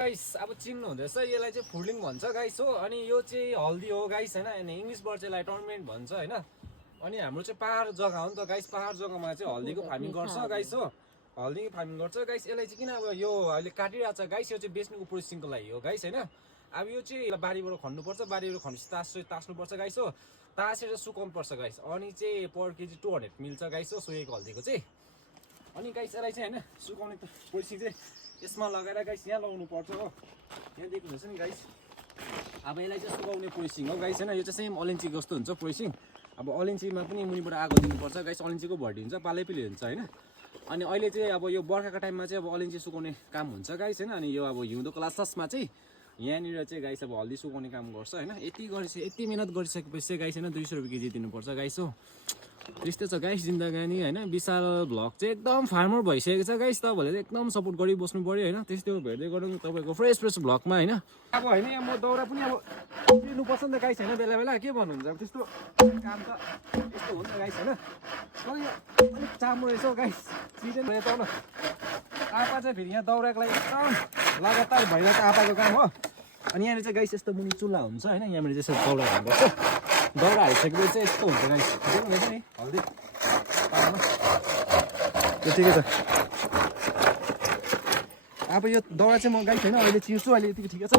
Guys अब चिन्नु हुँदैछ यसलाई चाहिँ फुडलिङ भन्छ गाइस हो। अनि यो चाहिँ हल्दी हो गाइस हैन। अनि इंग्लिशबाट चाहिँ यसलाई टर्मेन्ट भन्छ हैन। अनि हाम्रो चाहिँ पहाड जग्गा हो नि त गाइस। पहाड जग्गामा चाहिँ हल्दीको फार्मिङ गर्छ गाइस हो। हल्दीको फार्मिङ गर्छ गाइस। यसलाई चाहिँ किन अब यो अहिले काटिरहेको छ गाइस। यो चाहिँ बेच्नुको प्रोसेसिङको लागि हो गाइस हैन। अब यो चाहिँ बारीबाट खन्नुपर्छ। बारीबाट खनेपछि तास्नुपर्छ गाइस हो। तासेर सुकाउनु पर्छ गाइस। अनि चाहिँ पर केजी 200 मिल्छ गाइस हो सुकेको हल्दीको चाहिँ। अनि गाइस यसलाई चाहिँ हैन सुकाउने प्रोसेसिङ चाहिँ यसमा लगाएर गाइस यहाँ लगाउनु पर्छ हो। यहाँ देख्नुहुन्छ नि गाइस। अब यसलाई चाहिँ सुकाउने प्रोसेसिङ हो गाइस हैन। यो चाहिँ सेम अलैँची जस्तो हुन्छ प्रोसेसिङ। अब अलैँचीमा पनि मुनिबाट आगो दिनुपर्छ गाइस। अलैँचीको भर्डी हुन्छ पालैपिले हुन्छ हैन। अनि अहिले चाहिँ अब यो बर्खाको टाइममा चाहिँ अब अलैँची सुकाउने काम हुन्छ गाइस हैन। अनि यो अब हिउँदोको लास्टमा चाहिँ यहाँनिर चाहिँ गाइस अब हल्दी सुकाउने काम गर्छ हैन। यति मेहनत गरिसकेपछि गाइस हैन 200 रुपियाँ केजी दिनुपर्छ गाइस हो। त्यस्तै छ गाइस जिन्दगानी हैन। विशाल भ्लग चाहिँ एकदम फार्मर भइसकेको छ गाइस। तपाईँहरूले एकदम सपोर्ट गरिबस्नु पर्यो हैन। त्यस्तै भेट्दै गरौँ तपाईँको फ्रेस भ्लगमा हैन। अब हैन म दौरा पनि अब दिनुपर्छ नि त गाइस हैन। बेला बेला के भन्नुहुन्छ अब त्यस्तो काम त यस्तो हो नि त गाइस हैन। अलिक चाम्रो रहेछ हौ गाइस। सिजन भयो त न आपा चाहिँ फेरि यहाँ दौराको लागि एकदम लगातार भइरहेको आपाको काम हो। अनि यहाँनिर चाहिँ गाइस यस्तो मुनि चुल्हा हुन्छ हैन। यहाँनिर चाहिँ यस्तो दौरा हाल्नुपर्छ। दौरा हालिसकेपछि चाहिँ यस्तो हुन्छ गाइस। देख्नुहुन्छ नि हल्दी त्यो ठिकै छ। अब यो दौरा चाहिँ म गाइस हैन अहिले चिर्छु अहिले यतिको ठिकै छ।